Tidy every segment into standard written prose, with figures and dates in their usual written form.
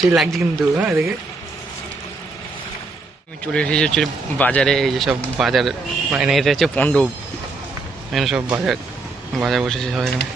সেই লাগছে কিন্তু। হ্যাঁ দেখে আমি চলে এসেছি হচ্ছে বাজারে। এই যে সব বাজার, মানে এটা হচ্ছে পণ্ডব, এখানে সব বাজার বাজার বসেছে সবাই। এখানে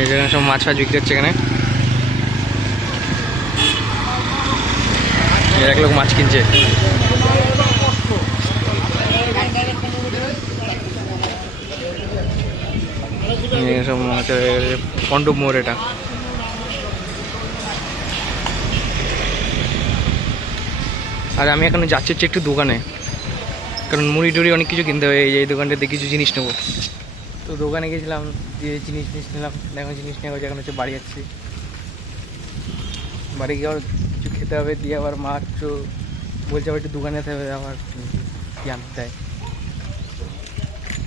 এই জায়গায় সব মাছ ফাছ বিক্রি হচ্ছে। এখানে এক লোক মাছ কিনছে। সব মাছ, পণ্ডব মোড় এটা। আর আমি এখন যাচ্ছি হচ্ছে একটু দোকানে, কারণ মুড়ি টুড়ি অনেক কিছু কিনতে হবে। এই দোকানটাতে কিছু জিনিস নেবো, তো দোকানে গেছিলাম, দিয়ে জিনিস নিলাম। এখন জিনিস নেওয়া হচ্ছে, এখন হচ্ছে বাড়ি যাচ্ছি। বাড়ি গিয়ে আবার কিছু খেতে হবে, দিয়ে আবার মা একটু বলছে আবার একটু দোকানে যেতে হবে, আবার কি আনতে দেয়।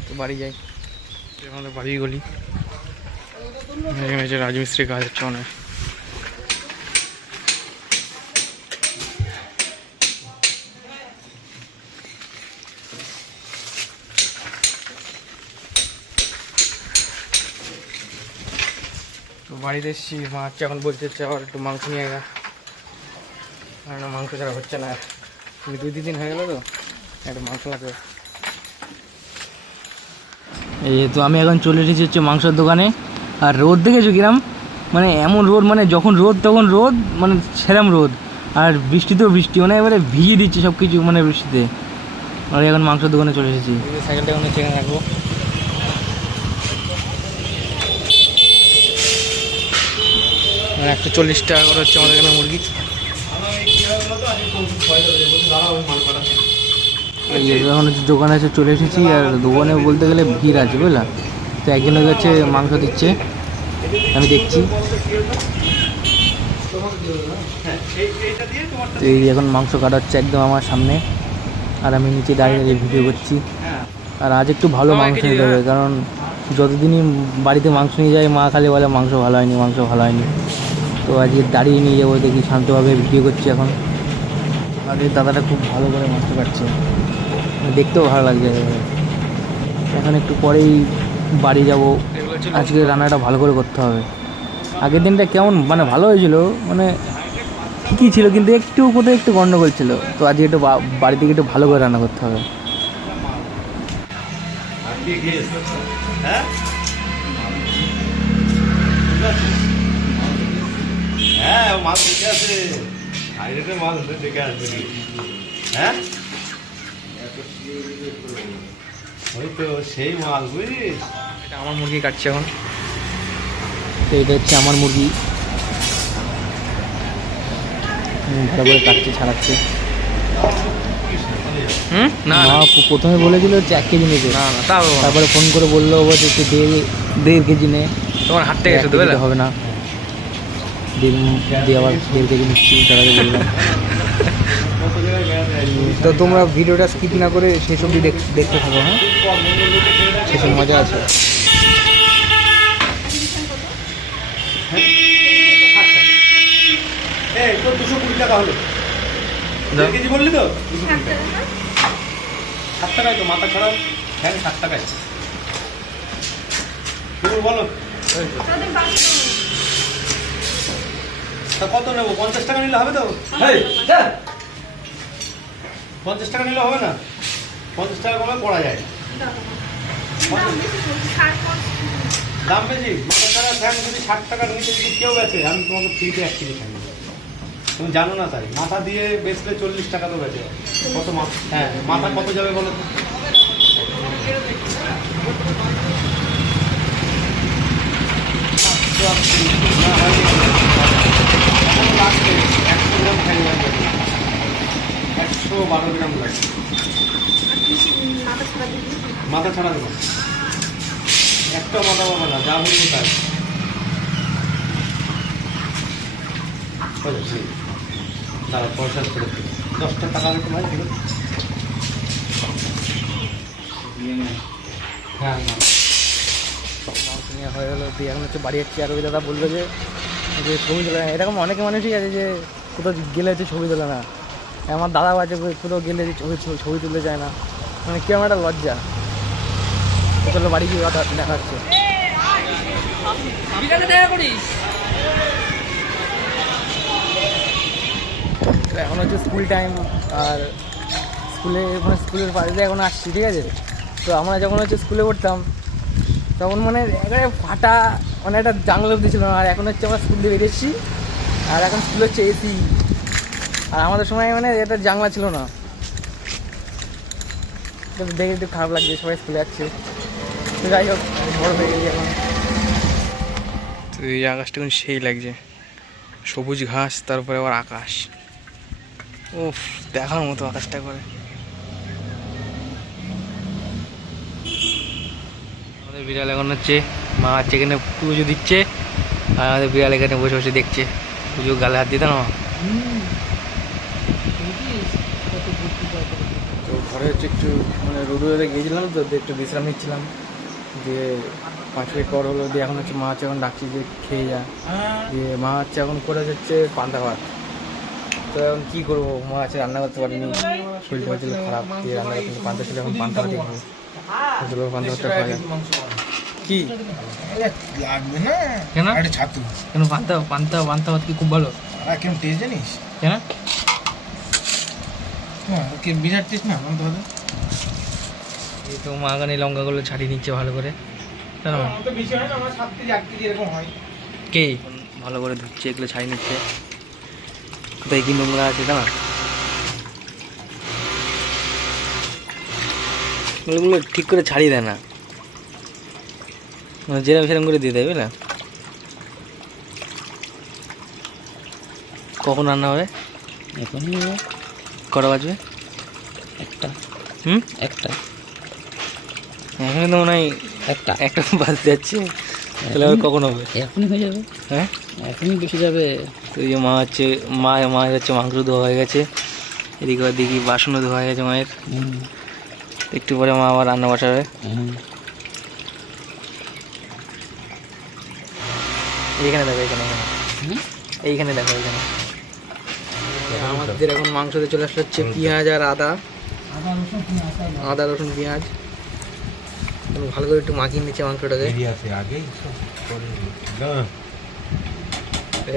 তো বাড়ি যাই, আমাদের বাড়ি গলি। এখানে হচ্ছে রাজমিস্ত্রি কাজ হচ্ছে অনেক। তো বাড়িতে এসেছি, মা হচ্ছে এখন বলছে হচ্ছে আবার একটু মাংস নিয়ে গা, কারণ মাংস ছাড়া হচ্ছে না। 2-3 দিন হয়ে গেল, তো একটু মাংস লাগবে। এই তো আমি এখন চলে এসেছি হচ্ছে মাংসের দোকানে। আর রোদ দেখেছো কিরাম, মানে এমন রোদ, মানে যখন রোদ তখন রোদ, মানে সেরম রোদ। আর বৃষ্টিতেও বৃষ্টি, মানে এবারে ভিজিয়ে দিচ্ছে সব কিছু, মানে বৃষ্টিতে। আর এখন মাংসের দোকানে চলে এসেছি। সাইকেলটা এখন সেখানে রাখবো। 140 টাকা করে হচ্ছে আমাদের এখানে মুরগি। এখন হচ্ছে দোকানে এসে চলে এসেছি। আর দোকানে বলতে গেলে ভিড় আছে, বুঝলা। তো একজন হচ্ছে মাংস দিচ্ছে, আমি দেখছি। তো এই এখন মাংস কাটা হচ্ছে একদম আমার সামনে, আর আমি নিচে দাঁড়িয়ে দাঁড়িয়ে ভিডিও করছি। আর আজ একটু ভালো মাংস নিতে হবে, কারণ যতদিনই বাড়িতে মাংস নিয়ে যায় মা খালি বলে মাংস ভালো হয়নি, মাংস ভালো হয়নি। তো আজকে দাঁড়িয়ে নিয়ে যাবো, দেখি শান্তভাবে ভিডিও করছি এখন। আর এই দাদাটা খুব ভালো করে মাংস কাটছে, দেখতেও ভালো লাগছে। এখন একটু পরেই বাড়ি যাব। আজকে রান্নাটা ভালো করে করতে হবে। আগের দিনটা কেমন, মানে ভালো হয়েছিল, মানে ঠিকই ছিল, কিন্তু একটু কোথাও একটু গন্ডগোল ছিল। তো আজকে একটু বাড়ি থেকে একটু ভালো করে রান্না করতে হবে। হ্যাঁ মাছ দেখে আছে, হাইরেটে মাছ দেখে আসবে। হ্যাঁ ওই তো সেই মাছ, বুঝিস। এটা আমার মুরগি কাটছে এখন। তো এটা হচ্ছে আমার মুরগি, ভালো করে কাটছে, ছাড়াচ্ছে। না প্রথমে বলেছিল হচ্ছে 1 কেজি নেবে, না না, তারপরে ফোন করে বললো বলছে একটু 1.5 কেজি নে। তোমার হাত থেকে এসে দেবে, হবে না, দিয়ে আবার 1.5 কেজি নিচ্ছি, তারাকে বললাম। তো তোমরা ভিডিওটা স্কিপ না করে শেষ অবধি দেখতে থাকো। হ্যাঁ, শেষের মজা আছে। তোর 220 টাকা হলো, 1 কেজি বললি তো 7 টাকায় তো মাথা ছাড়াও। হ্যাঁ 7 টাকায় বলো। তা কত নেবো? 50 টাকা নিলে হবে তো? 50 টাকা নিলে হবে না? 50 টাকা কমে পড়া যায়। দাম বেশি। মাথা ছাড়া ফ্যান যদি 60 টাকার নিচে যদি কেউ বেচে, আমি তোমাকে ফ্রিতে 1 কেজি ফ্যান দেবো। তুমি জানো না তাই, মাথা দিয়ে বেচলে 40 টাকা তো বেচে। কত মাথা? হ্যাঁ মাথা কত যাবে বলো তো? লাগবে 100 গ্রাম ফ্যান লাগবে, 112 গ্রাম লাগবে। মাথা ছাড়া দেবো, একটা মাথা পাবো না, যা বলবো তাই। তারা পয়সা করে 10টা টাকা আমি তোমায় দিল। হ্যাঁ মাংস নেওয়া হয়ে গেলো, দিয়ে এখন হচ্ছে বাড়ি যাচ্ছি। আর ওই দাদা বললো যে ছবি তোলা না, এরকম অনেক মানুষই আছে যে কোথাও গেলে হচ্ছে ছবি তোলে না। আমার দাদাও আছে, কোথাও গেলে ছবি তুলতে চায় না, মানে কেমন একটা লজ্জা। চলো বাড়ি গিয়ে দেখা হচ্ছে। বিকালে দেখা করিস। এখন হচ্ছে স্কুল টাইম, আর স্কুলের বাড়িতে এখন আসছি, ঠিক আছে। তো আমরা যখন হচ্ছে স্কুলে পড়তাম তখন মানে একেবারে ফাটা, মানে একটা জানলা অব্দি ছিল না। আর এখন হচ্ছে আমরা স্কুল দিয়ে বেরিয়েছি, আর এখন স্কুল হচ্ছে এসি। আর আমাদের সময় মানে এটা জানলা ছিল না। তো দেখে একটু খারাপ লাগছে, সবাই স্কুলে যাচ্ছে। তো যাই হোক, বড় হয়ে গেছি এখন। তো এই আকাশটা এখন সেই লাগছে, সবুজ ঘাস, তারপরে আবার আকাশ। উফ, দেখার মতো আকাশটা করে। আমাদের বিড়াল এখন হচ্ছে মা হচ্ছে এখানে পুজো দিচ্ছে, আর আমাদের বিড়াল এখানে বসে বসে দেখছে। পুজো গালে হাত দিতে না। তো ঘরে হচ্ছে একটু মানে রোদে গিয়েছিলাম, তো একটু বিশ্রাম নিচ্ছিলাম। দিয়ে 5 মিনিট পর হলো, দিয়ে এখন হচ্ছে মা হচ্ছে এখন ডাকছি যে খেয়ে যা। দিয়ে মা হচ্ছে এখন করে যাচ্ছে পান্তা ভাত। তো এখন কী করবো, মা আছে রান্না করতে পারিনি, শরীরটা হচ্ছিল খারাপ। দিয়ে রান্না করতে পান্তা ছিল, এখন পান্তা ভাতই খাবো। পান্তা ভাতটা খাওয়া যায় কি লাগবে না কেন? একটা ছাতু কেন পান্তা পান্তা পান্তা ভাত কি খুব ভালো? আর কেমন টেস্ট জানিস? কেন? হ্যাঁ কি বিরাট টেস্ট না বলতে হবে। এই তো মা গানে লঙ্কাগুলো ছাড়িয়ে নিচ্ছে ভালো করে, তাই না? তো বেশি হয় না, আমার 7 কেজি 8 কেজি এরকম হয়। কে ভালো করে ধুচ্ছে, এগুলো ছাড়িয়ে নিচ্ছে। কোথায় কি নোংরা আছে, তাই না? এগুলো ঠিক করে ছাড়িয়ে দেয় না, মানে যেরকম সেরকম করে দিয়ে দেয়, বুঝলা? কখন রান্না হবে? এখনই হবে। কটা বাজবে? একটা একটা এখন তো মনে হয় একটা বাজতে যাচ্ছে। তাহলে আবার কখন হবে? এখনই হয়ে যাবে। হ্যাঁ, এখনই বসে যাবে। তো এই যে মা হচ্ছে মাংস ধোয়া হয়ে গেছে, এদিকে দেখি বাসনও ধোয়া হয়ে গেছে মায়ের। একটু পরে মা আবার রান্না বসাবে। এইখানে দেখো, এইখানে দেখো, এইখানে আমাদের এখন মাংসতে চলে আসলে হচ্ছে পেঁয়াজ আর আদা রসুন পেঁয়াজ ভালো করে একটু মাখিয়ে নিচ্ছে মাংসটাকে।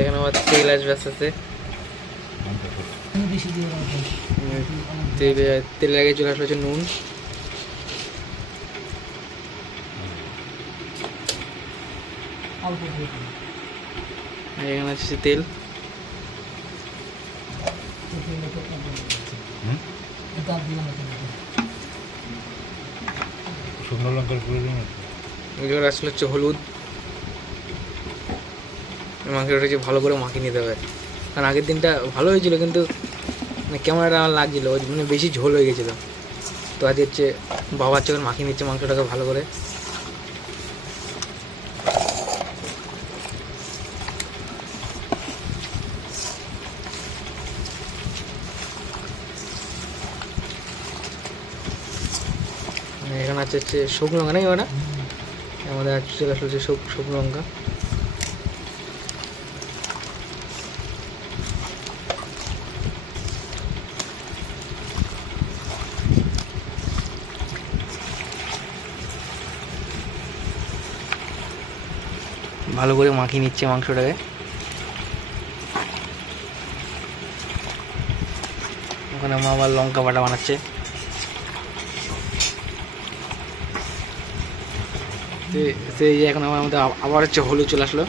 এখানে আবার তেল আসবে আস্তে আস্তে। তেলের আগে চলে আসলে হচ্ছে নুন, এখানে আছে তেল, শুকনো লঙ্কার প্রয়োজন এবার আসলে হচ্ছে হলুদ। মাংসটা হচ্ছে ভালো করে মাখিয়ে নিতে হবে, কারণ আগের দিনটা ভালো হয়েছিল কিন্তু মানে কেমন একটা আমার লাগছিলো, মানে বেশি ঝোল হয়ে গেছিলো। তো আজ হচ্ছে বাবা হচ্ছে মাখিয়ে নিচ্ছে মাংসটাকে ভালো করে। এখানে আছে হচ্ছে শুকনো লঙ্কা, নাকি ওটা আমাদের চলে আসলে হচ্ছে শুকনো লঙ্কা। ভালো করে মাখিয়ে নিচ্ছে মাংসটাকে। ওখানে মা আবার লঙ্কা বাটা বানাচ্ছে। সেই এখন আমার মধ্যে আবার হচ্ছে হলুদ চলে আসলো।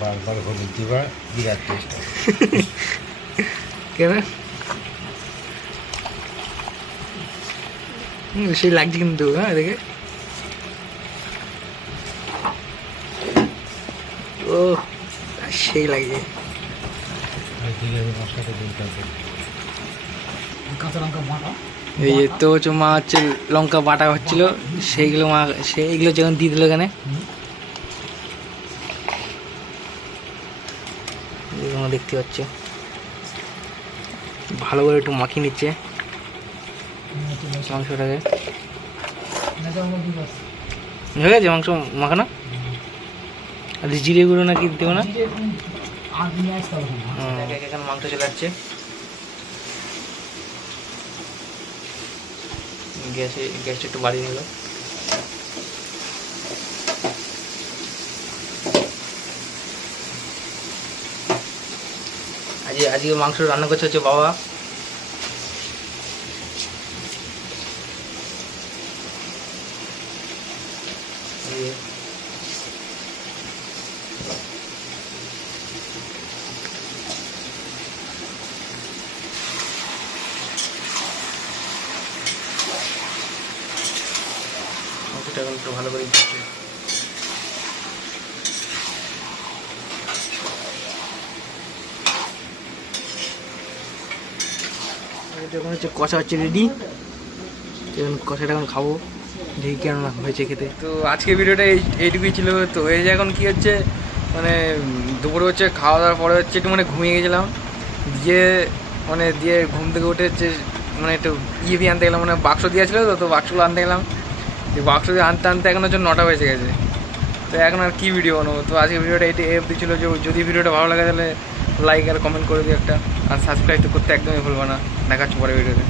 বারবার হলুদ দিবা, বিরাট টেস্ট। কেন? সেই লাগছে কিন্তু, হ্যাঁ দেখে। ও সেই লাগছে। কাঁচা লঙ্কা বাটা। এই যে তো হচ্ছে মা হচ্ছে লঙ্কা বাটা হচ্ছিল, সেইগুলো যখন দিয়ে দিল এখানে, দেখতে পাচ্ছে ভালো করে একটু মাখিয়ে নিচ্ছে মাংসটাকে। হয়ে গেছে মাংস মাখানো। আর জিরে গুঁড়ো নাকি দেবো না? এখানে মাংস চলে যাচ্ছে, গ্যাসটা একটু বাড়িয়ে নিল। আজকে মাংস রান্না করছে হচ্ছে বাবা। মাংসটা এখন একটু ভালো করে দিচ্ছে। এখন হচ্ছে কষা হচ্ছে রেডি, কষাটা এখন খাবো, দেখি কেমন হয়েছে খেতে। তো আজকে ভিডিওটা এইটুকুই ছিল। তো এই যে এখন কী হচ্ছে মানে দুপুরে হচ্ছে খাওয়া দাওয়ার পরে হচ্ছে একটু মানে ঘুমিয়ে গেছিলাম, দিয়ে ঘুম থেকে উঠে হচ্ছে মানে একটু ইয়ে আনতে গেলাম, মানে বাক্স দিয়েছিলো তো বাক্সগুলো আনতে গেলাম। এই বাক্স দিয়ে আনতে আনতে এখন হচ্ছে 9টা বেজে গেছে। তো এখন আর কী ভিডিও বানাবো। তো আজকে ভিডিওটা এই অবধি ছিল। যে যদি ভিডিওটা ভালো লাগে তাহলে লাইক আর কমেন্ট করে দিও একটা, আর সাবস্ক্রাইব তো করতে একদমই ভুলবো না। দেখাচ্ছি পরে ভিডিওতে।